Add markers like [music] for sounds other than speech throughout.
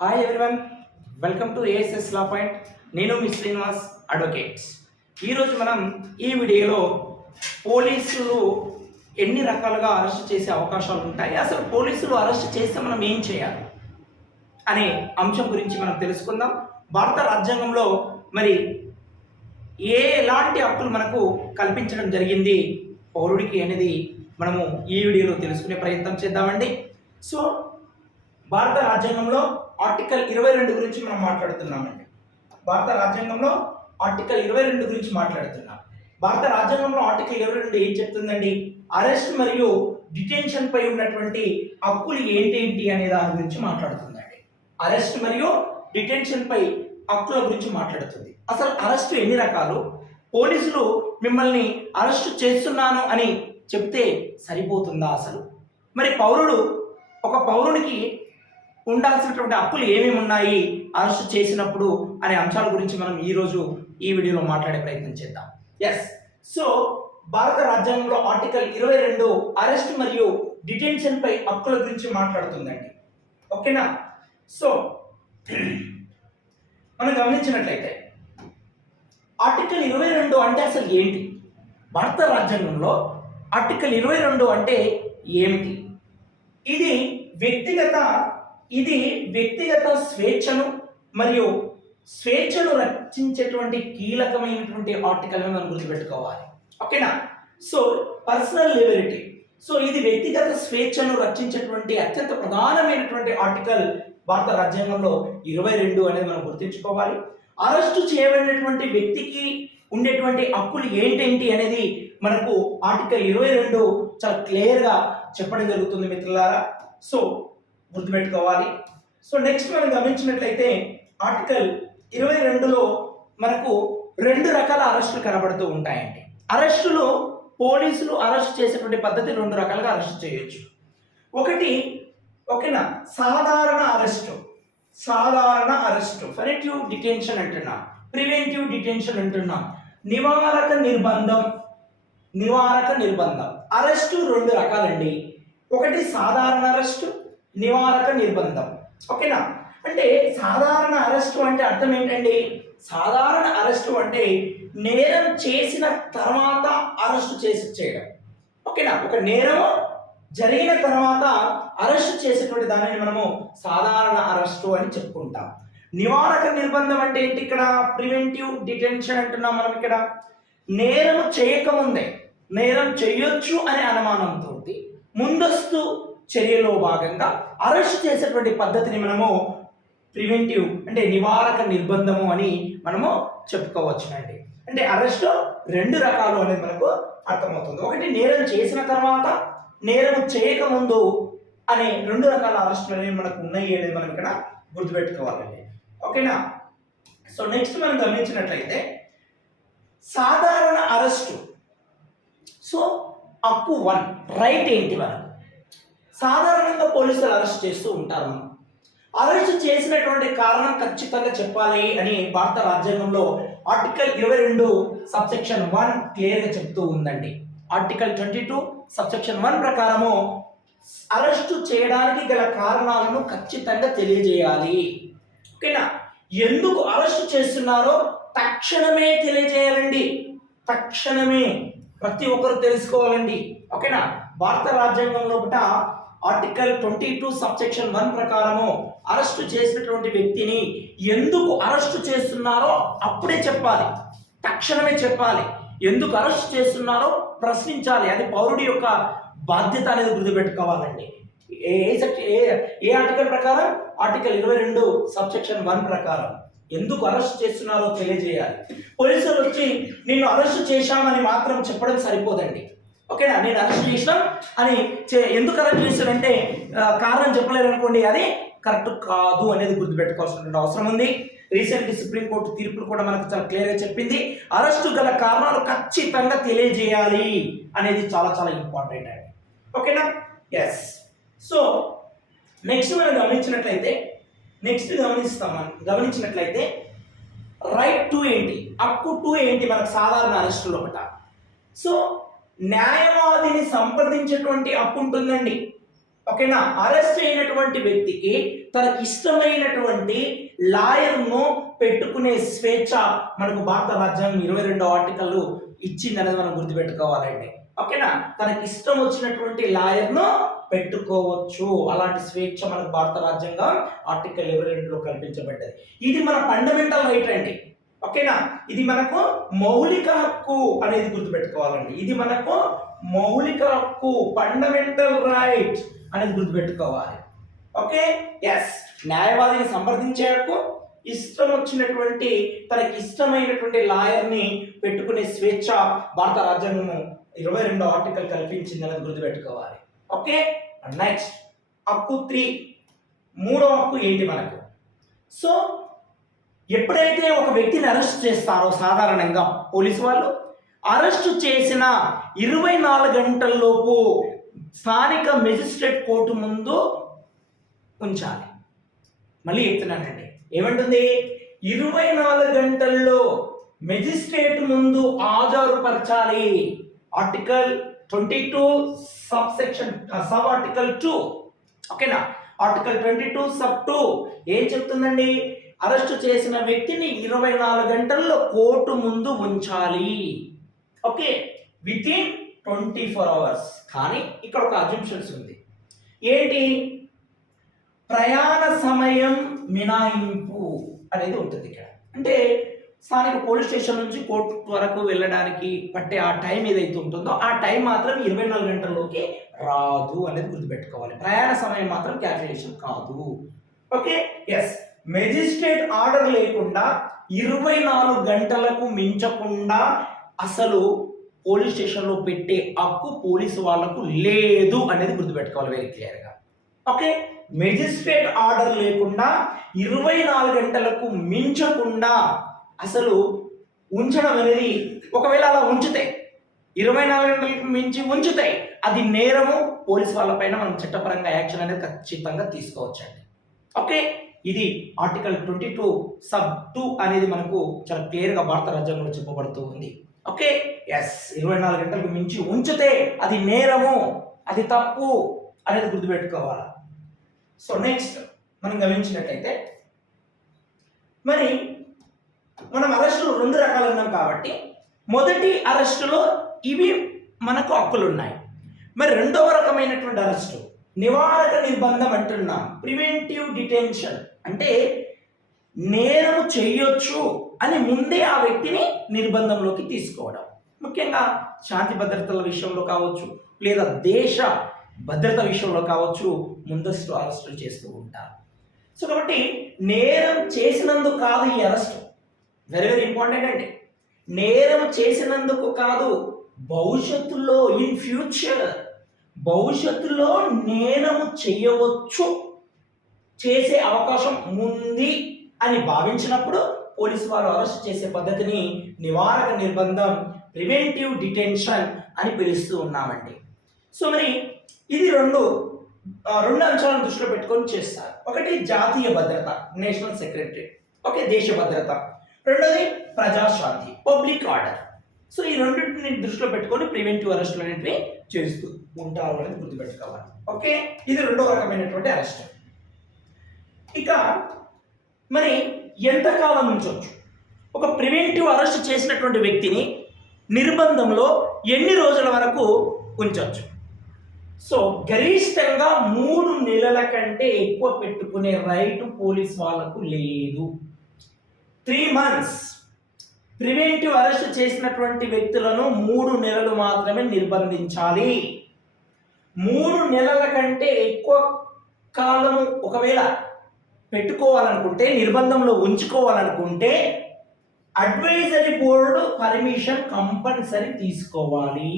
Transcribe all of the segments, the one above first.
Hi everyone welcome to ASS law point నేను మీ Srinivas advocates ఈరోజు మనం ఈ వీడియోలో పోలీసులు ఎన్ని రకాలుగా అరెస్ట్ చేసే అవకాశాలు ఉంటాయి? అసలు పోలీసులు అరెస్ట్ చేస్తే మనం ఏం చేయాలి? అనే అంశం గురించి మనం తెలుసుకుందాం. భారత రాజ్యాంగంలో మరి ఏ ఎలాంటి హక్కులు మనకు కల్పించడం జరిగింది? పౌరుడికి అనేది మనము ఈ వీడియోలో తెలుసుకునే ప్రయత్నం చేద్దామండి. సో భారత రాజ్యాంగంలో ఆర్టికల్ ఇరవై రెండు గురించి మనం మాట్లాడుతున్నామండి. భారత రాజ్యాంగంలో ఆర్టికల్ ఇరవై రెండు గురించి మాట్లాడుతున్నాం. భారత రాజ్యాంగంలో ఆర్టికల్ ఇరవై రెండు ఏం చెప్తుందండి? అరెస్ట్ మరియు డిటెన్షన్ పై ఉన్నటువంటి హక్కులు ఏంటేంటి అనే దాని గురించి మాట్లాడుతుందండి. అరెస్ట్ మరియు డిటెన్షన్ పై హక్కుల గురించి మాట్లాడుతుంది. అసలు అరెస్ట్ ఎన్ని రకాలు? పోలీసులు మిమ్మల్ని అరెస్ట్ చేస్తున్నాను అని చెప్తే సరిపోతుందా అసలు? మరి పౌరుడు ఒక పౌరునికి ఉండాల్సినటువంటి హక్కులు ఏమేమి ఉన్నాయి అరెస్ట్ చేసినప్పుడు అనే అంశాల గురించి మనం ఈరోజు ఈ వీడియోలో మాట్లాడే ప్రయత్నం చేద్దాం. ఎస్ సో భారత రాజ్యాంగంలో ఆర్టికల్ ఇరవై రెండు అరెస్ట్ మరియు డిటెన్షన్ పై హక్కుల గురించి మాట్లాడుతుందండి. ఓకేనా సో మనం గమనించినట్లయితే ఆర్టికల్ ఇరవై రెండు అంటే అసలు ఏంటి? భారత రాజ్యాంగంలో ఆర్టికల్ ఇరవై రెండు అంటే ఏమిటి? ఇది వ్యక్తిగత ఇది వ్యక్తిగత స్వేచ్ఛను మరియు స్వేచ్ఛను రక్షించేటువంటి కీలకమైనటువంటి ఆర్టికల్ మనం గుర్తుపెట్టుకోవాలి. ఓకేనా? So personal liberty. సో ఇది వ్యక్తిగత స్వేచ్ఛను రక్షించేటువంటి అత్యంత ప్రధానమైనటువంటి ఆర్టికల్ భారత రాజ్యాంగంలో ఇరవై రెండు అనేది మనం గుర్తుంచుకోవాలి. అరెస్టు చేయబడినటువంటి వ్యక్తికి ఉండేటువంటి హక్కులు ఏంటేంటి అనేది మనకు ఆర్టికల్ ఇరవై రెండు చాలా క్లియర్గా చెప్పడం జరుగుతుంది మిత్రులారా. సో గుర్తుపెట్టుకోవాలి. సో నెక్స్ట్ మనం గమనించినట్లయితే ఆర్టికల్ ఇరవై రెండులో మనకు రెండు రకాల అరెస్టులు కనబడుతూ ఉంటాయండి. అరెస్టులు పోలీసులు అరెస్ట్ చేసేటువంటి పద్ధతి రెండు రకాలుగా అరెస్ట్ చేయొచ్చు. ఒకటి ఓకేనా? సాధారణ అరెస్టు సాధారణ అరెస్టు ఫెరిటివ్ డిటెన్షన్ అంటున్నాం. ప్రివెంటివ్ డిటెన్షన్ అంటున్నాం. నివారక నిర్బంధం. నివారక నిర్బంధం. అరెస్టు రెండు రకాలండి. ఒకటి సాధారణ అరెస్టు నివారక నిర్బంధం. ఓకేనా? అంటే సాధారణ అరెస్టు అంటే అర్థం ఏంటండి? సాధారణ అరెస్టు అంటే నేరం చేసిన తర్వాత అరెస్టు చేసి చేయడం. ఓకేనా? ఒక నేరం జరిగిన తర్వాత అరెస్ట్ చేసేటువంటి దానిని మనము సాధారణ అరెస్టు అని చెప్పుకుంటాం. నివారక నిర్బంధం అంటే ఏంటి ఇక్కడ? ప్రివెంటివ్ డిటెన్షన్ అంటున్నాం మనం ఇక్కడ. నేరం చేయకముందే నేరం చేయొచ్చు అనే అనుమానంతో ముందస్తు చర్యలో భాగంగా అరెస్ట్ చేసేటువంటి పద్ధతిని మనము ప్రివెంటివ్ అంటే నివారక నిర్బంధము అని మనము చెప్పుకోవచ్చునండి. అంటే అరెస్ట్ రెండు రకాలు అనేది మనకు అర్థమవుతుంది. ఒకటి నేరం చేసిన తర్వాత నేరం చేయకముందు అనే రెండు రకాల అరెస్టులు అనేవి మనకు ఉన్నాయి అనేది మనం ఇక్కడ గుర్తుపెట్టుకోవాలండి. ఓకేనా? సో నెక్స్ట్ మనం గమనించినట్లయితే సాధారణ అరెస్టు. సో అప్పు వన్ రైట్ ఏంటి మనకు? సాధారణంగా పోలీసులు అరెస్ట్ చేస్తూ ఉంటారు. అరెస్ట్ చేసినటువంటి కారణం ఖచ్చితంగా చెప్పాలి అని భారత రాజ్యాంగంలో ఆర్టికల్ ఇరవై రెండు సబ్సెక్షన్ వన్ క్లియర్గా చెప్తూ ఉందండి. Article twenty two subsection one ప్రకారము అరెస్టు చేయడానికి గల కారణాలను ఖచ్చితంగా తెలియజేయాలి. ఓకేనా? ఎందుకు అరెస్టు చేస్తున్నారో తక్షణమే తెలియజేయాలండి. తక్షణమే ప్రతి ఒక్కరు తెలుసుకోవాలండి. ఓకేనా? భారత రాజ్యాంగంలో కూడా article twenty two subsection one ప్రకారము అరెస్టు చేసినటువంటి వ్యక్తిని ఎందుకు అరెస్టు చేస్తున్నారో అప్పుడే చెప్పాలి. తక్షణమే చెప్పాలి. ఎందుకు అరెస్ట్ చేస్తున్నారో ప్రశ్నించాలి. అది పౌరుడి యొక్క బాధ్యత అనేది గుర్తుపెట్టుకోవాలండి. ఏ ఏ ఏ ఏ ఆర్టికల్ ప్రకారం? ఆర్టికల్ ఇరవై రెండు సబ్సెక్షన్ వన్ ప్రకారం. ఎందుకు అరెస్ట్ చేస్తున్నారో తెలియజేయాలి. పోలీసులు వచ్చి నిన్ను అరెస్ట్ చేశామని మాత్రం చెప్పడం సరిపోదండి. ఓకేనా? నేను అరెస్ట్ చేసినాం అని చే- ఎందుకు అరెస్ట్ చేశానంటే కారణం చెప్పలేరు అనుకోండి అది కరెక్ట్ కాదు అనేది గుర్తుపెట్టుకోవాల్సిన అవసరం ఉంది. రీసెంట్లీ సుప్రీంకోర్టు తీర్పులు కూడా మనకు చాలా క్లియర్గా చెప్పింది. అరెస్టు గల కారణాలు ఖచ్చితంగా తెలియజేయాలి అనేది చాలా చాలా ఇంపార్టెంట్ అండి. ఓకేనా? ఎస్ సో నెక్స్ట్ మనం గమనించినట్లయితే నెక్స్ట్ గమనిస్తాం మనం. గమనించినట్లయితే రైట్ టు ఏంటి అప్పు టు ఏంటి మనకు సాధారణ అరెస్టులో ఒకట సో న్యాయవాదిని సంప్రదించేటువంటి హక్కు ఉంటుందండి ఓకేనా? అరెస్ట్ అయినటువంటి వ్యక్తికి తనకి ఇష్టమైనటువంటి లాయర్ను పెట్టుకునే స్వేచ్ఛ మనకు భారత రాజ్యాంగం ఇరవై రెండో ఆర్టికల్ ఇచ్చిందనేది మనం గుర్తుపెట్టుకోవాలండి. ఓకేనా? తనకి ఇష్టం వచ్చినటువంటి లాయర్ను పెట్టుకోవచ్చు. అలాంటి స్వేచ్ఛ మనకు భారత రాజ్యాంగం ఆర్టికల్ ఇరవై రెండులో కల్పించబడ్డది. ఇది మన ఫండమెంటల్ రైట్ అండి. ఓకేనా? ఇది మనకు మౌలిక హక్కు అనేది గుర్తుపెట్టుకోవాలండి. ఇది మనకు మౌలిక హక్కు ఫండమెంటల్ రైట్ అనేది గుర్తుపెట్టుకోవాలి. ఓకే? ఎస్ న్యాయవాదిని సంప్రదించే హక్కు ఇష్టం వచ్చినటువంటి తనకి ఇష్టమైనటువంటి లాయర్ని పెట్టుకునే స్వేచ్ఛ భారత రాజ్యాంగము ఇరవై రెండో ఆర్టికల్ కల్పించింది అనేది గుర్తుపెట్టుకోవాలి. ఓకే? నెక్స్ట్ హక్కు త్రీ. మూడో హక్కు ఏంటి మనకు? సో ఎప్పుడైతే ఒక వ్యక్తిని అరెస్ట్ చేస్తారో సాధారణంగా పోలీసు వాళ్ళు అరెస్ట్ చేసిన ఇరవై నాలుగు గంటల్లోపు స్థానిక మెజిస్ట్రేట్ కోర్టు ముందు ఉంచాలి. మళ్ళీ చెప్తున్నానండి. ఏమంటుంది? ఇరవై నాలుగు గంటల్లో మెజిస్ట్రేట్ ముందు హాజరుపరచాలి. Article twenty two subsection sub article two. ఓకేనా? Article twenty two sub two. ఏం చెప్తుందండి? అరెస్ట్ చేసిన వ్యక్తిని ఇరవై నాలుగు గంటల్లో కోర్టు ముందు ఉంచాలి. Okay within twenty four hours కానీ ఇక్కడ ఒక అజంప్షన్స్ ఉంది. ఏంటి? ప్రయాణ సమయం మినాయింపు అనేది ఉంటుంది ఇక్కడ. అంటే స్థానిక పోలీస్ స్టేషన్ నుంచి కోర్టు వరకు వెళ్ళడానికి పట్టే ఆ టైం ఏదైతే ఉంటుందో ఆ టైం మాత్రం ఇరవై నాలుగు గంటల్లోకి రాదు అనేది గుర్తుపెట్టుకోవాలి. ప్రయాణ సమయం మాత్రం క్యాల్కులేషన్ కాదు. ఓకే ఎస్ మెజిస్ట్రేట్ ఆర్డర్ లేకుండా ఇరవై నాలుగు గంటలకు మించకుండా అసలు పోలీస్ స్టేషన్లో పెట్టే హక్కు పోలీసు వాళ్ళకు లేదు అనేది గుర్తుపెట్టుకోవాలి వెరీ క్లియర్గా ఓకే మెజిస్ట్రేట్ ఆర్డర్ లేకుండా ఇరవై నాలుగు గంటలకు మించకుండా అసలు ఉంచడం అనేది ఒకవేళ అలా ఉంచితే ఇరవై నాలుగు గంటలకు మించి ఉంచితే అది నేరము పోలీస్ వాళ్ళపైన మనం చట్టపరంగా యాక్షన్ అనేది ఖచ్చితంగా తీసుకోవచ్చండి. ఓకే ఇది article twenty two sub two అనేది మనకు చాలా క్లియర్గా భారత రాజ్యాంగంలో చెప్పబడుతూ ఉంది. ఓకే? ఎస్ ఇరవై నాలుగు గంటలకు మించి ఉంచితే అది నేరము అది తప్పు అనేది గుర్తుపెట్టుకోవాలి? సో నెక్స్ట్ మనం గమనించినట్లయితే మరి మనం అరెస్టులు రెండు రకాలు ఉన్నాం కాబట్టి మొదటి అరెస్టులో ఇవి మనకు హక్కులు ఉన్నాయి మరి రెండవ రకమైనటువంటి అరెస్టు నివారక నిర్బంధం అంటున్నాం. ప్రివెంటివ్ డిటెన్షన్ అంటే నేరము చేయొచ్చు అని ముందే ఆ వ్యక్తిని నిర్బంధంలోకి తీసుకోవడం. ముఖ్యంగా శాంతి భద్రతల విషయంలో కావచ్చు లేదా దేశ భద్రత విషయంలో కావచ్చు ముందస్తు అరెస్టులు చేస్తూ ఉంటారు. సో కాబట్టి నేరం చేసినందుకు కాదు ఈ అరెస్ట్. వెరీ వెరీ ఇంపార్టెంట్ అండి. నేరం చేసినందుకు కాదు భవిష్యత్తులో ఇన్ ఫ్యూచర్ భవిష్యత్తులో నేరము చేయవచ్చు. చేసే అవకాశం ఉంది అని భావించినప్పుడు పోలీసు వారు అరెస్ట్ చేసే పద్ధతిని నివారక నిర్బంధం ప్రివెంటివ్ డిటెన్షన్ అని పిలుస్తూ ఉన్నామండి. సో మరి ఇది రెండు రెండు అంశాలను దృష్టిలో పెట్టుకొని చేస్తారు. ఒకటి జాతీయ భద్రత నేషనల్ సెక్రటరీ. ఓకే దేశ భద్రత. రెండోది ప్రజాశాంతి పబ్లిక్ ఆర్డర్. సో ఈ రెండింటిని దృష్టిలో పెట్టుకొని ప్రివెంటివ్ అరెస్టులు అనేటివి చేస్తూ ఉంటారు అనేది గుర్తుపెట్టుకోవాలి. ఓకే ఇది రెండో రకమైనటువంటి అరెస్ట్. ఇక మరి ఎంతకాలం ఉంచవచ్చు ఒక ప్రివెంటివ్ అరెస్ట్ చేసినటువంటి వ్యక్తిని నిర్బంధంలో ఎన్ని రోజుల వరకు ఉంచవచ్చు సో గరిష్టంగా మూడు నెలల కంటే ఎక్కువ పెట్టుకునే రైట్ పోలీస్ వాళ్ళకు లేదు. Three months. ప్రివెంటివ్ అరెస్ట్ చేసినటువంటి వ్యక్తులను మూడు నెలలు మాత్రమే నిర్బంధించాలి. మూడు నెలల కంటే ఎక్కువ కాలము ఒకవేళ పెట్టుకోవాలనుకుంటే నిర్బంధంలో ఉంచుకోవాలనుకుంటే అడ్వైజరీ బోర్డు పర్మిషన్ కంపల్సరీ తీసుకోవాలి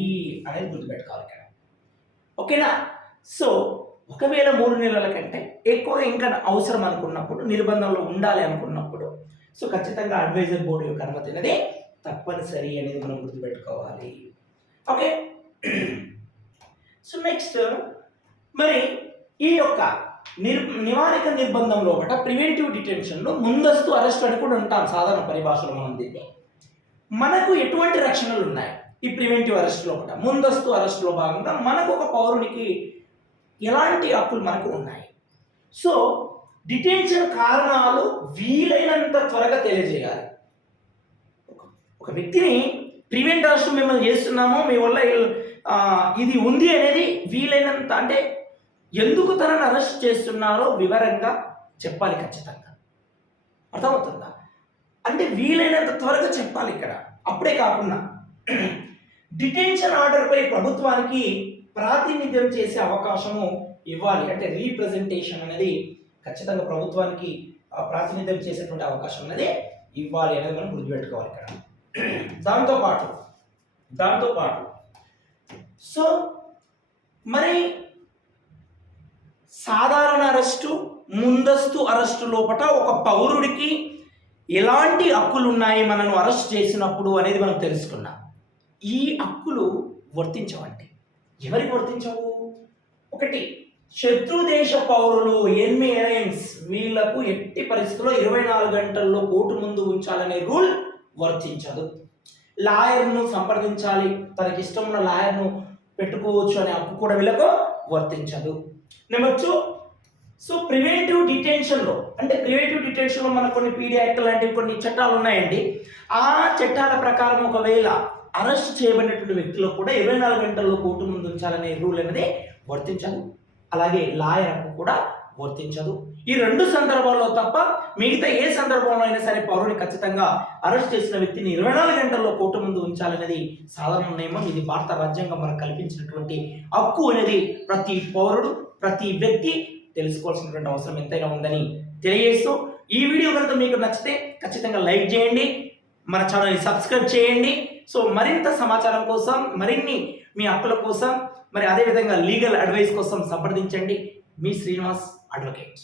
అనేది గుర్తుపెట్టుకోవాలి ఇక్కడ. ఓకేనా? సో ఒకవేళ మూడు నెలల కంటే ఎక్కువ ఇంకా అవసరం అనుకున్నప్పుడు నిర్బంధంలో ఉండాలి అనుకున్నప్పుడు సో ఖచ్చితంగా అడ్వైజర్ బోర్డు యొక్క అనుమతి అనేది తప్పనిసరి అనేది మనం గుర్తుపెట్టుకోవాలి. ఓకే? [clears throat] సో నెక్స్ట్ మరి ఈ యొక్క నిర్ నివారక నిర్బంధం లోపల ప్రివెంటివ్ డిటెన్షన్లో ముందస్తు అరెస్ట్ అని కూడా ఉంటాం సాధారణ పరిభాషలో మనం దీంట్లో మనకు ఎటువంటి రక్షణలు ఉన్నాయి? ఈ ప్రివెంటివ్ అరెస్ట్ లోపల ముందస్తు అరెస్ట్లో భాగంగా మనకు ఒక పౌరునికి ఎలాంటి హక్కులు మనకు ఉన్నాయి? సో డిటెన్షన్ కారణాలు వీలైనంత త్వరగా తెలియజేయాలి. ఒక- వ్యక్తిని ప్రివెంట్ అరెస్ట్ మిమ్మల్ని చేస్తున్నాము మీ వల్ల ఇది ఉంది అనేది వీలైనంత అంటే ఎందుకు తనను అరెస్ట్ చేస్తున్నారో వివరంగా చెప్పాలి ఖచ్చితంగా. అర్థమవుతుందా? అంటే వీలైనంత త్వరగా చెప్పాలి ఇక్కడ. అప్పుడే కాకుండా డిటెన్షన్ ఆర్డర్పై ప్రభుత్వానికి ప్రాతినిధ్యం చేసే అవకాశము ఇవ్వాలి. అంటే రీప్రజెంటేషన్ అనేది ఖచ్చితంగా ప్రభుత్వానికి ప్రాతినిధ్యం చేసేటువంటి అవకాశం అనేది ఇవ్వాలి అనేది మనం గుర్తుపెట్టుకోవాలి ఇక్కడ. దాంతోపాటు దాంతోపాటు సో మరి సాధారణ అరెస్టు ముందస్తు అరెస్టు లోపట ఒక పౌరుడికి ఎలాంటి హక్కులు ఉన్నాయి మనను అరెస్ట్ చేసినప్పుడు అనేది మనం తెలుసుకున్నాం. ఈ హక్కులు వర్తించవండి. ఎవరికి వర్తించవు? ఒకటి శత్రుదేశ పౌరులు ఎన్మి ఎలయన్స్ వీళ్ళకు ఎట్టి పరిస్థితుల్లో ఇరవై నాలుగు గంటల్లో కోర్టు ముందు ఉంచాలనే రూల్ వర్తించదు. లాయర్ను సంప్రదించాలి. తనకి ఇష్టం ఉన్న లాయర్ను పెట్టుకోవచ్చు అనే హక్కు కూడా వీళ్ళకు వర్తించదు. నెంబర్ టూ సో ప్రివేటివ్ డిటెన్షన్లో అంటే ప్రివేటివ్ డిటెన్షన్లో మనకు కొన్ని పీడీ యాక్ట్ లాంటివి కొన్ని చట్టాలు ఉన్నాయండి. ఆ చట్టాల ప్రకారం ఒకవేళ అరెస్ట్ చేయబడినటువంటి వ్యక్తులకు కూడా ఇరవై నాలుగు గంటల్లో కోర్టు ముందు ఉంచాలనే రూల్ అనేది వర్తించదు. అలాగే లాయర్ కూడా వర్తించదు. ఈ రెండు సందర్భాల్లో తప్ప మిగతా ఏ సందర్భంలో అయినా సరే పౌరుని ఖచ్చితంగా అరెస్ట్ చేసిన వ్యక్తిని ఇరవై నాలుగు గంటల్లో కోర్టు ముందు ఉంచాలనేది సాధారణ నియమం ఇది భారత రాజ్యాంగం మనకు కల్పించినటువంటి హక్కు అనేది ప్రతి పౌరుడు ప్రతి వ్యక్తి తెలుసుకోవాల్సినటువంటి అవసరం ఎంతైనా ఉందని తెలియజేస్తూ ఈ వీడియో కనుక మీకు నచ్చితే ఖచ్చితంగా లైక్ చేయండి మన ఛానల్ని సబ్స్క్రైబ్ చేయండి. సో మరింత సమాచారం కోసం మరిన్ని మీ హక్కుల కోసం మరి అదేవిధంగా లీగల్ అడ్వైస్ కోసం సంప్రదించండి. మీ శ్రీనివాస్ అడ్వకేట్.